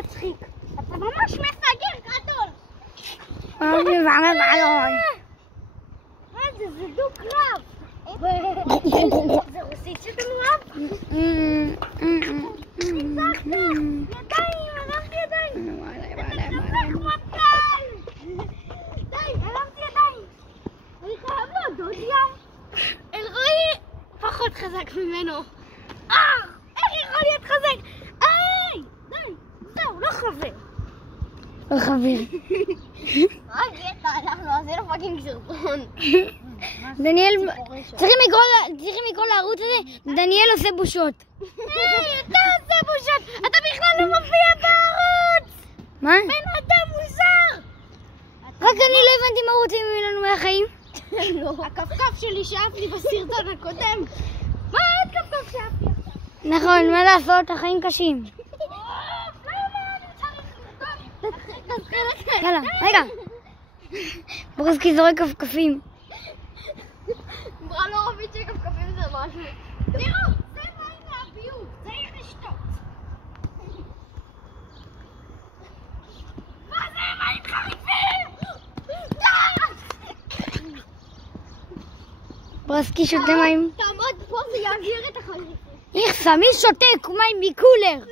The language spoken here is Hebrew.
מצחיק. אתה ממש מפגר גדול. זה דו-קרב. זה רוסית שאתה מאוהב? ידיים, הרמתי ידיים. די, הרמתי ידיים. אני חייב להודות ים. אלרועי פחות חזק ממנו. איך יכול להיות חזק? די, זהו, לא חבר. לא חבר. רק יתה, אנחנו עשינו פאקינג סרטון. דניאל, צריכים לקרוא לערוץ הזה, דניאל עושה בושות. אתה עושה בושות, אתה בכלל לא מופיע בערוץ. מה? בן אדם מוזר. רק אני לא הבנתי מה רוצים ממנו מהחיים. הכפכף שלי שאף לי בסרטון הקודם. מה עוד כפכף שאף לי? נכון, מה לעשות? החיים קשים. יאללה, רגע. ברוסקי זורק כפכפים. לא רבית שכפכפים זה משהו. תראו, זה מים מהביוב, צריך לשתות. מה זה מים חריפים? ברוסקי שותה מים. תעמוד פה ויעביר את החריפים. איך, מי שותה מים מקולר?